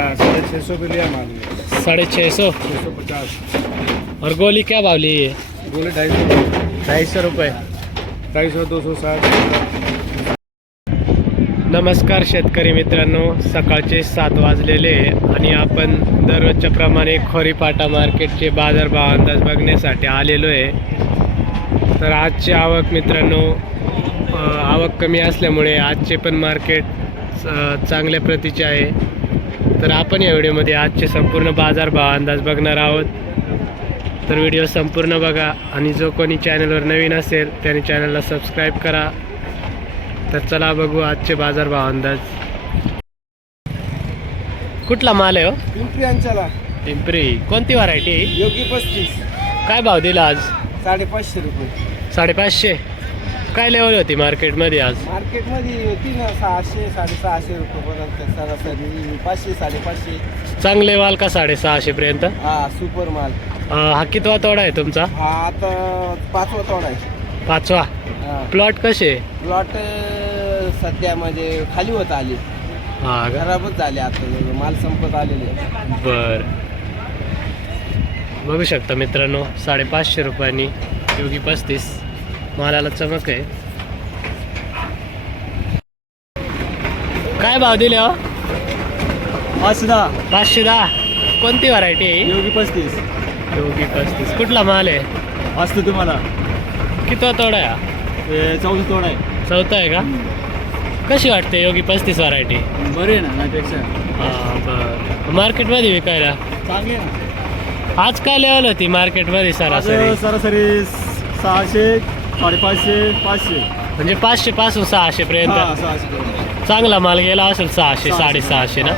650 पे लिया माल 650 650। और गोली क्या भाव ली है? बोले 250 250 रुपये। 250 260। नमस्कार शेतकरी मित्रांनो, सकाळचे 7 वाजलेले आणि आपण दररोजच्या प्रमाणे खोरीपाटा मार्केटचे बाजारभाव अंदाज बघण्यासाठी आलेलो आहे। तर आजची आवक मित्रांनो, आवक कमी असल्यामुळे आजचे पण मार्केट चांगल्या प्रतीचे आहे। तर आपण या व्हिडिओमध्ये आजचे संपूर्ण बाजारभाव अंदाज बघणार आहोत। तर व्हिडिओ संपूर्ण बघा आणि जो कोणी चॅनलवर नवीन असेल त्याने चॅनलला सबस्क्राईब करा। तर चला बघू आजचे बाजारभाव अंदाज। कुठला माल आहे हो? पिंपरी अंचला पिंपरी। कोणती व्हरायटी? योगी 35। काय भाव दिला आज? 550 रुपये। 550। काय लेवल होती मार्केटमध्ये आज? मार्केटमध्ये होती ना 600 650 रुपये पर्यंत सरासरी 500 550। चांगले माल का 650 पर्यंत? हा सुपर माल। हा कितवा तोडा आहे तुमचा? हा आता 5वा तोडा आहे। 5वा। प्लॉट कसे? प्लॉट सध्या म्हणजे खाली होत आली, हा का? खराबच झाले, आता माल संपत आलेले। बर, बघू शकता मित्रांनो 550 रुपयांनी योगी 35 मालाला चमक आहे। काय भाव दिले हो? 510। 510। कोणती व्हरायटी आहे? योगी 35। योगी 35। कुठला माल आहे? असतं तुम्हाला कितवा तोडा आहे? 14 तोडा आहे। चौथा आहे का? कशी वाटते योगी 35 व्हरायटी? बरे आहे ना त्यापेक्षा? हां बरं। मार्केटमध्ये विकायला चांगली आहे ना। आज काय लेवल होती मार्केटमध्ये सरासरी? सरासरी 600 550 500 म्हणजे 500 पासून 600 पर्यंत 600। चांगला माल गेला असेल 600 650 ना?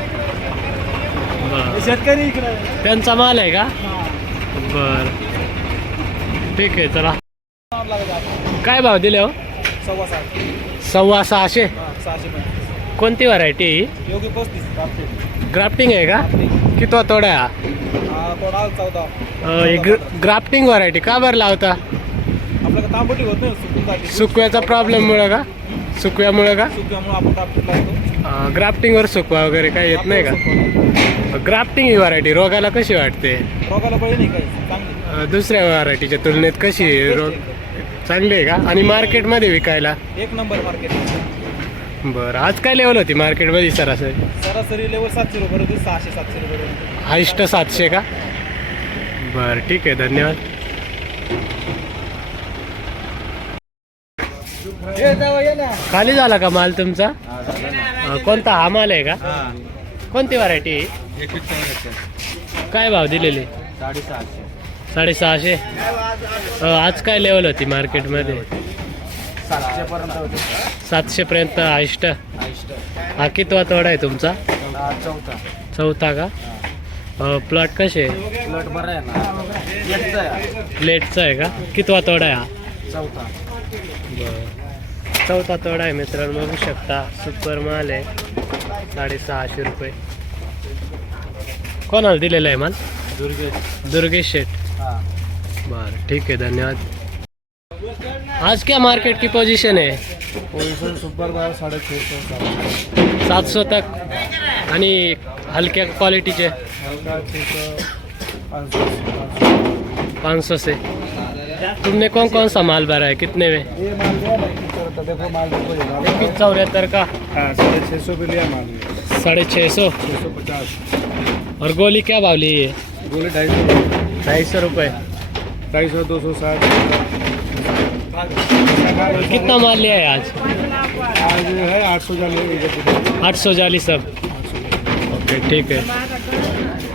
बरं, शेतकरी इकडे त्यांचा माल आहे का? बर, ठीक आहे चला। काय भाव दिले हो? 650। कोणती व्हरायटी? योगी 35 ग्राफ्टिंग आहे का? कितवा तोडा आहे? थोडा 14। ग्राफ्टिंग व्हरायटी का बरं लावता? आपल्याला तांबटी होत नाही, सुकून जाते। सुकव्याचा प्रॉब्लेममुळे का? सुकव्यामुळे का? सुक्यामुळे आपण तांबटी लावतो। ग्राफ्टिंगवर सुकवा वगैरे काही येत नाही का? ग्राफ्टिंग ही व्हरायटी रोगाला कशी वाटते? रोगाला बळी नाही काही, चांगली। दुसऱ्या व्हरायटीच्या तुलनेत कशी आहे? रोग चांगली आहे का? आणि मार्केटमध्ये विकायला? एक नंबर मार्केट। बरं, आज काय लेवल होती मार्केटमध्ये सरासरी? सरासरी लेवल 700 रुपये, 600 700 रुपये। हायस्ट 700 का? बरं, ठीक आहे, धन्यवाद। खाली झाला का माल तुमचा? कोणता हा माल आहे का? कोणती व्हरायटी? काय भाव दिलेले? 650। आज काय लेवल होती मार्केटमध्ये? 700 पर्यंत होते। 700 पर्यंत हायस्ट। हा कितवा तोडा आहे तुमचा? चौथा का? प्लॉट कसे? प्लॉट बरं आहे ना, प्लेटचा आहे का? कितवा तोडा आहे हा? चौथा। चौथा तोडा आहे मित्रांनो, बघू शकता सुपर माल आहे। 650 रुपये। कोणाला दिलेला आहे माल? दुर्गेश शेठ। बरं, ठीक है, धन्यवाद। आज क्या मार्केट की पोजीशन है? पोजीशन सुपर बार 650 700 तक आणि हलक्या क्वालिटीचे 500 से। तुमने कौन कौन सा माल भरा है? कितने में? ये माल लिया ना, देखो माल देखो, 74 का। 650 पे लिया माल 650। 650। और गोली क्या भाव ली है? बोले 250 250 रुपये। 250 260। कितना माल लिया है आज? आज है 800 जाली। 800 जाली सब। ओके, ठीक है।